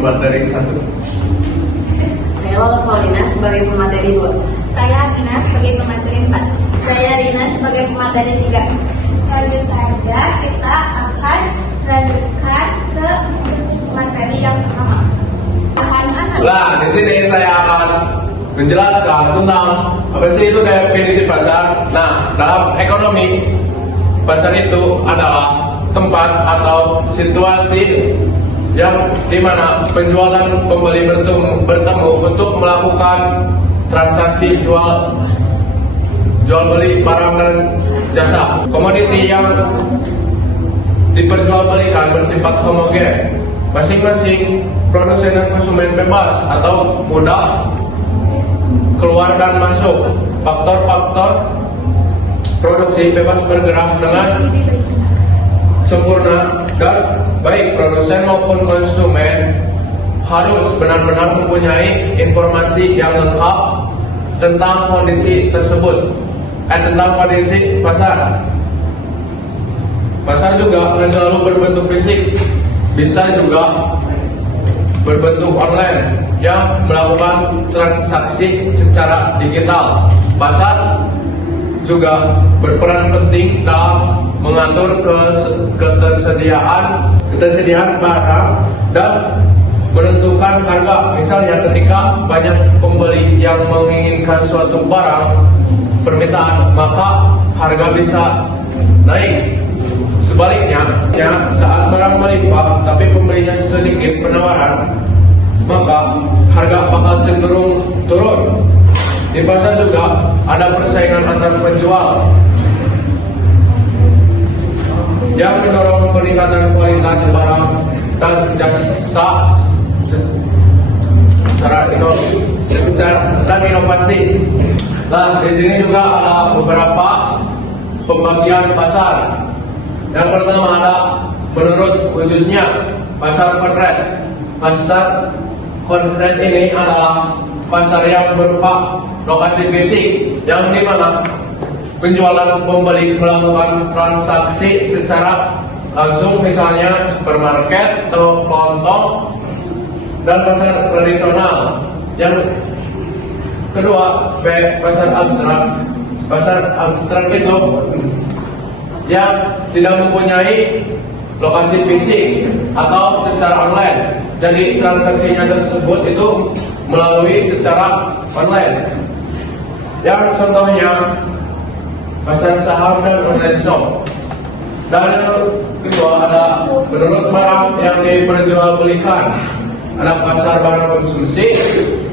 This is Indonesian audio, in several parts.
pemateri 1. Saya Lola Paulina sebagai pemateri 2. Saya Amina sebagai pemateri 4. Saya Rina sebagai pemateri 3. Lanjut saja kita akan lanjutkan ke materi yang pertama. Nah, di sini saya akan menjelaskan tentang apa sih itu definisi pasar. Nah, dalam ekonomi, pasar itu adalah tempat atau situasi yang dimana penjual dan pembeli bertemu untuk melakukan transaksi jual beli barang dan jasa. Komoditi yang diperjualbelikan bersifat homogen. Masing-masing produsen dan konsumen bebas atau mudah keluar dan masuk. Faktor-faktor produksi bebas bergerak dengan sempurna dan baik produsen maupun konsumen harus benar-benar mempunyai informasi yang lengkap tentang kondisi tersebut, tentang kondisi pasar. Pasar juga tidak selalu berbentuk fisik, bisa juga berbentuk online yang melakukan transaksi secara digital. Pasar juga berperan penting dalam mengatur ketersediaan barang dan menentukan harga. Misalnya ketika banyak pembeli yang menginginkan suatu barang permintaan, maka harga bisa naik. Sebaliknya, saat barang melimpah tapi pembelinya sedikit penawaran, maka harga bakal cenderung turun. Di pasar juga ada persaingan antar penjual yang mendorong peningkatan kualitas barang dan jasa secara inovasi. Nah, di sini juga ada beberapa pembagian pasar. Yang pertama ada menurut wujudnya pasar konkret. Pasar konkret ini adalah pasar yang berupa lokasi fisik yang dimana penjual dan pembeli melakukan transaksi secara langsung, misalnya supermarket atau kelontong. Dan pasar tradisional yang kedua, pasar abstrak. Pasar abstrak itu yang tidak mempunyai lokasi fisik atau secara online. Jadi transaksinya tersebut itu melalui secara online. Yang contohnya pasar saham dan online shop. Dan yang kedua ada menurut barang yang diperjualbelikan. Ada pasar barang konsumsi.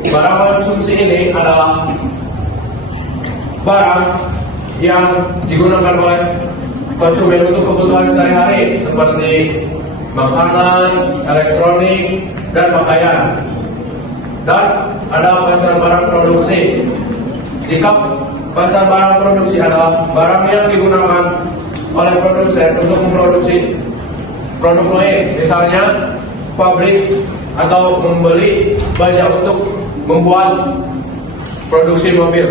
Barang konsumsi ini adalah barang yang digunakan oleh konsumen untuk kebutuhan sehari-hari seperti makanan, elektronik, dan pakaian. Dan ada pasar barang produksi. Jika pasar barang produksi adalah barang yang digunakan oleh produsen untuk memproduksi produk lain, misalnya pabrik atau membeli baja untuk membuat produksi mobil.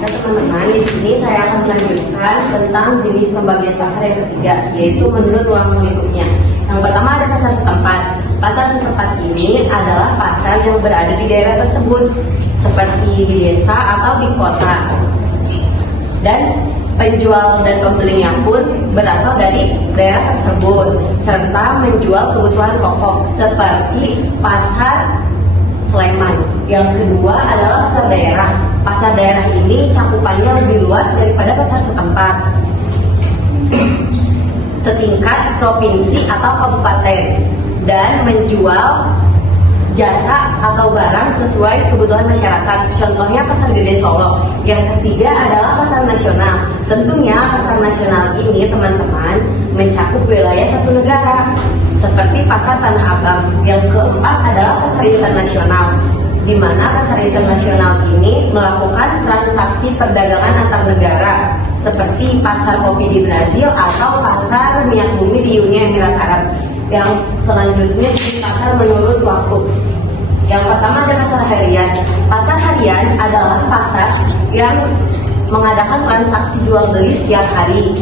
Oke teman-teman, di sini saya akan melanjutkan tentang jenis pembagian pasar yang ketiga, yaitu menurut ruang lingkupnya. Yang pertama ada pasar setempat. Pasar setempat ini adalah pasar yang berada di daerah tersebut, seperti di desa atau di kota. Dan penjual dan pembelinya pun berasal dari daerah tersebut, serta menjual kebutuhan pokok seperti pasar Sleman. Yang kedua adalah pasar daerah. Pasar daerah ini cakupannya lebih luas daripada pasar setempat, setingkat provinsi atau kabupaten, dan menjual jasa atau barang sesuai kebutuhan masyarakat. Contohnya pasar Gede Solo. Yang ketiga adalah pasar nasional. Tentunya pasar nasional ini teman-teman mencakup wilayah satu negara, seperti pasar Tanah Abang. Yang keempat adalah pasar internasional, di mana pasar internasional ini melakukan transaksi perdagangan antar negara, seperti pasar kopi di Brazil atau pasar minyak bumi di Uni Emirat Arab. Yang selanjutnya di pasar menurut waktu. Yang pertama ada pasar harian. Pasar harian adalah pasar yang mengadakan transaksi jual beli setiap hari.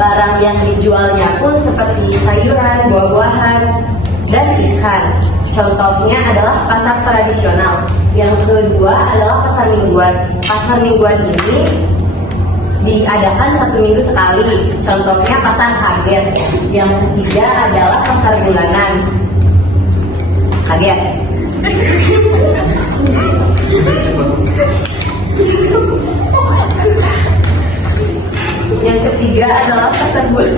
Barang yang dijualnya pun seperti sayuran, buah-buahan, dan ikan. Contohnya adalah pasar tradisional. Yang kedua adalah pasar mingguan. Pasar mingguan ini diadakan 1 minggu sekali. Contohnya pasar kaget. Yang ketiga adalah pasar bulanan. Kaget. Yang ketiga adalah pasar bulanan.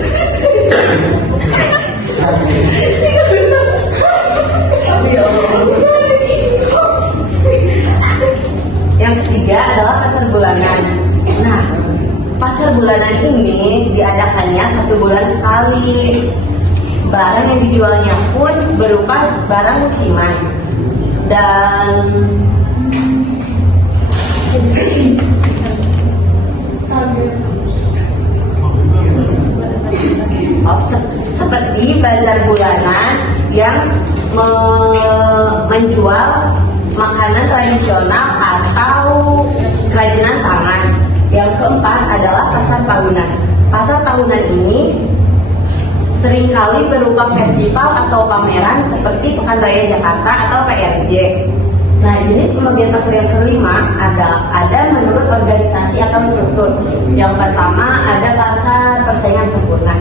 Yang ketiga adalah pasar bulanan. Nah, pasar bulanan ini diadakannya 1 bulan sekali. Barang yang dijualnya pun berupa barang musiman. Dan seperti bazar bulanan yang menjual makanan tradisional atau kerajinan tangan. Yang keempat adalah pasar tahunan. Pasar tahunan ini seringkali berupa festival atau pameran seperti Pekan Raya Jakarta atau PRJ. Nah, jenis pembagian pasar yang kelima ada menurut organisasi atau struktur. Yang pertama ada pasar persaingan sempurna.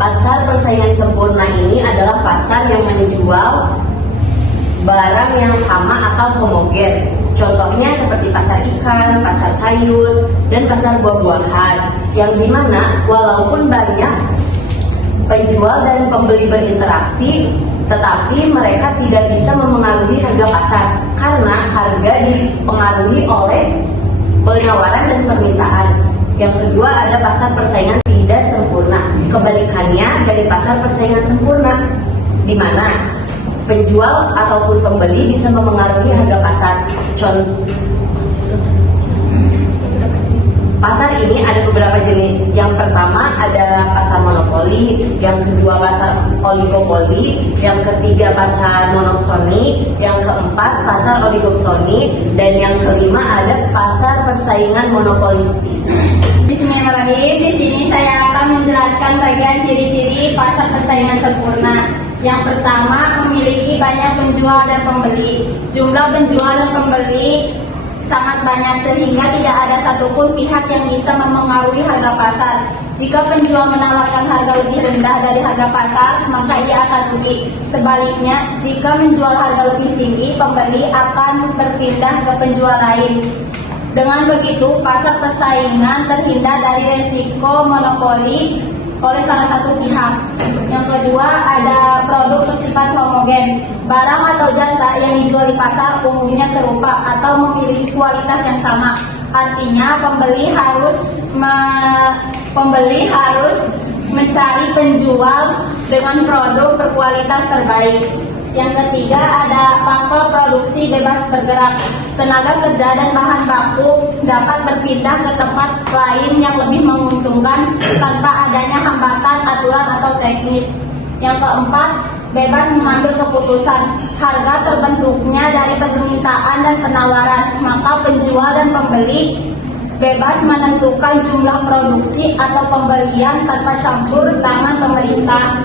Pasar persaingan sempurna ini adalah pasar yang menjual barang yang sama atau homogen. Contohnya seperti pasar ikan, pasar sayur, dan pasar buah-buahan. Yang dimana walaupun banyak penjual dan pembeli berinteraksi, tetapi mereka tidak bisa memengaruhi harga pasar karena harga dipengaruhi oleh penawaran dan permintaan. Yang kedua ada pasar persaingan tidak sempurna. Kebalikannya dari pasar persaingan sempurna, di mana penjual ataupun pembeli bisa memengaruhi harga pasar. Pasar ini ada beberapa jenis. Yang pertama ada pasar monopoli, yang kedua pasar oligopoli, yang ketiga pasar monopsoni, yang keempat pasar oligopsoni, dan yang kelima ada pasar persaingan monopolistis. Bismillahirrahmanirrahim. Di sini saya akan menjelaskan bagian ciri-ciri pasar persaingan sempurna. Yang pertama, memiliki banyak penjual dan pembeli. Jumlah penjual dan pembeli sangat banyak sehingga tidak ada satupun pihak yang bisa memengaruhi harga pasar. Jika penjual menawarkan harga lebih rendah dari harga pasar, maka ia akan rugi. Sebaliknya, jika menjual harga lebih tinggi, pembeli akan berpindah ke penjual lain. Dengan begitu, pasar persaingan terhindar dari resiko monopoli oleh salah satu pihak. Yang kedua, ada produk bersifat homogen. Barang atau jasa yang dijual di pasar umumnya serupa atau memiliki kualitas yang sama. Artinya, pembeli harus mencari penjual dengan produk berkualitas terbaik. Yang ketiga, ada faktor produksi bebas bergerak. Tenaga kerja dan bahan baku dapat berpindah ke tempat lain yang lebih menguntungkan tanpa adanya hambatan aturan atau teknis. Yang keempat, bebas mengambil keputusan. Harga terbentuknya dari permintaan dan penawaran, maka penjual dan pembeli bebas menentukan jumlah produksi atau pembelian tanpa campur tangan pemerintah.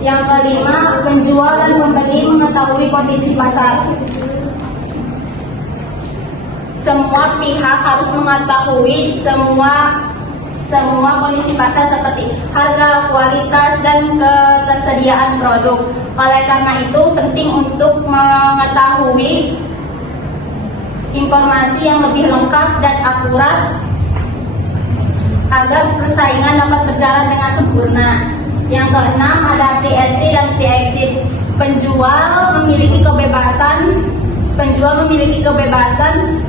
Yang kelima, penjual dan pembeli mengetahui kondisi pasar. Semua pihak harus mengetahui semua kondisi pasar seperti harga, kualitas, dan ketersediaan produk. Oleh karena itu, penting untuk mengetahui informasi yang lebih lengkap dan akurat agar persaingan dapat berjalan dengan sempurna. Yang keenam, ada pre-entry dan pre-exit. Penjual memiliki kebebasan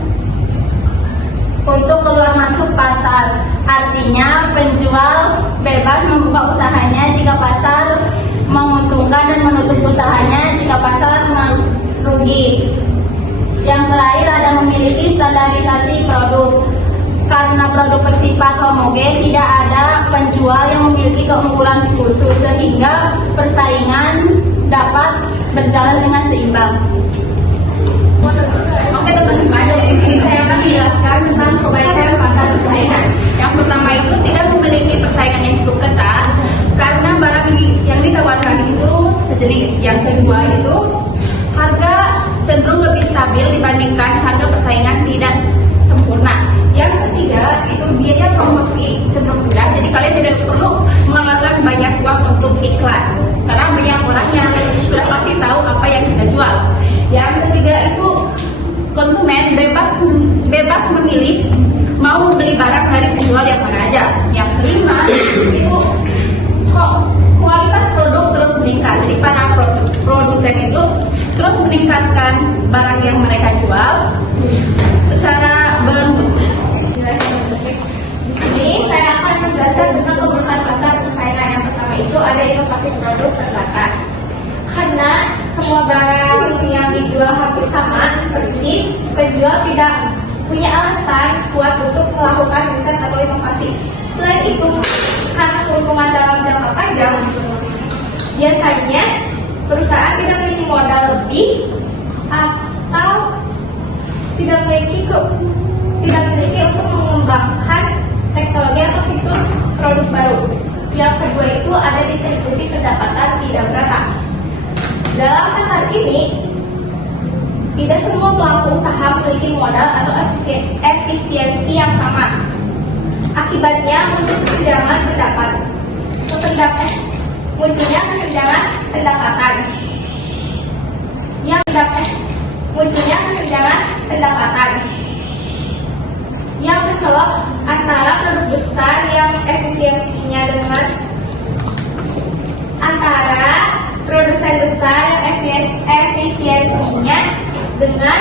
untuk keluar masuk pasar. Artinya penjual bebas membuka usahanya jika pasar menguntungkan dan menutup usahanya jika pasar merugi. Yang terakhir ada memiliki standarisasi produk. Karena produk bersifat homogen, tidak ada penjual yang memiliki keunggulan khusus sehingga persaingan dapat berjalan dengan seimbang. Oke teman-teman, dari sini saya akan menjelaskan tentang kebaikan pasar persaingan. Yang pertama itu tidak memiliki persaingan yang cukup ketat karena barang yang ditawarkan itu sejenis. Yang kedua itu harga cenderung lebih stabil dibandingkan harga persaingan tidak sempurna. Yang ketiga itu biaya promosi cenderung rendah, jadi kalian tidak perlu mengeluarkan banyak uang untuk iklan karena banyak orang yang sudah pasti tahu apa yang kita jual. Yang ketiga itu konsumen bebas memilih mau membeli barang dari penjual yang mana aja. Yang kelima itu kualitas produk terus meningkat, jadi para produsen itu terus meningkatkan barang yang mereka jual secara berbentuk. Di sini saya akan menjelaskan tentang kebutuhan pasar persaingan. Yang pertama itu ada inovasi produk terbatas. Karena semua barang yang dijual hampir sama, persis, penjual tidak punya alasan kuat untuk melakukan riset atau inovasi. Selain itu, karena keuntungan dalam jangka panjang, biasanya perusahaan tidak memiliki modal lebih atau tidak memiliki untuk mengembangkan teknologi atau fitur produk baru. Yang kedua itu ada distribusi pendapatan tidak merata. Dalam pasar ini, tidak semua pelaku usaha memiliki modal atau efisiensi yang sama. Akibatnya muncul kesenjangan munculnya kesenjangan pendapatan. Yang mencolok antara produk besar yang efisiensinya dengan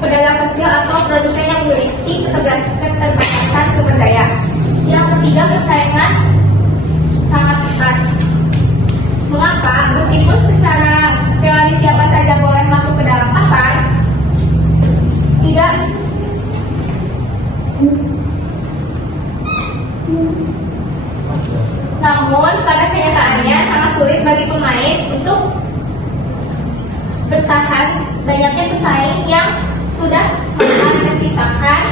pedagang kecil atau produsen yang memiliki keterbatasan sumber daya. Yang ketiga, persaingan sangat ketat. Mengapa? Meskipun secara teori siapa saja boleh masuk ke dalam pasar, namun pada kenyataannya sangat sulit bagi pemain untuk bertahan. Banyaknya pesaing yang sudah menciptakan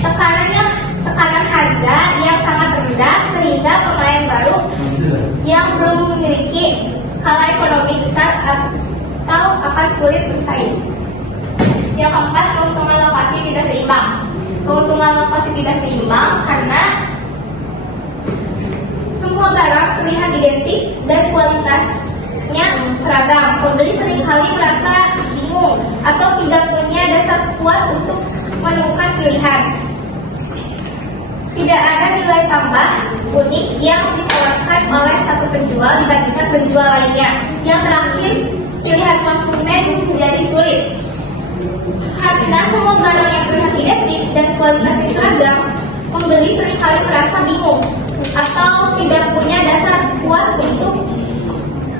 tekanan harga yang sangat rendah, sehingga pemain baru yang belum memiliki skala ekonomi besar atau akan sulit bersaing. Yang keempat, keuntungan lokasi tidak seimbang. Keuntungan lokasi tidak seimbang karena semua barang terlihat identik dan kualitasnya seragam. Pembeli seringkali merasa bingung atau tidak punya dasar kuat untuk menemukan pilihan. Tidak ada nilai tambah unik yang ditawarkan oleh satu penjual dibandingkan penjual lainnya. Yang terakhir, pilihan konsumen menjadi sulit. Karena semua barang yang terlihat identik dan kualitasnya seragam, pembeli seringkali merasa bingung atau tidak punya dasar kuat untuk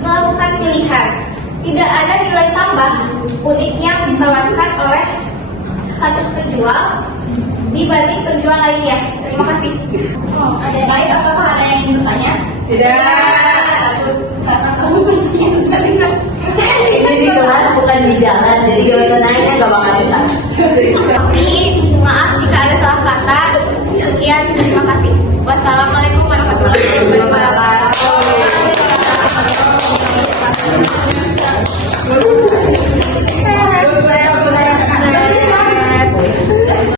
melakukan pilihan. Tidak ada nilai tambah unik yang ditawarkan oleh satu penjual dibanding penjual lainnya. Terima kasih. Baik, apakah ada yang ingin bertanya? Tidak. Bagus, karena kamu bertanya. Ini di kelas bukan di jalan, jadi jawaban nanya gak bakal susah. Tapi maaf jika ada salah kata. Sekian, terima kasih. Wassalamualaikum warahmatullahi wabarakatuh.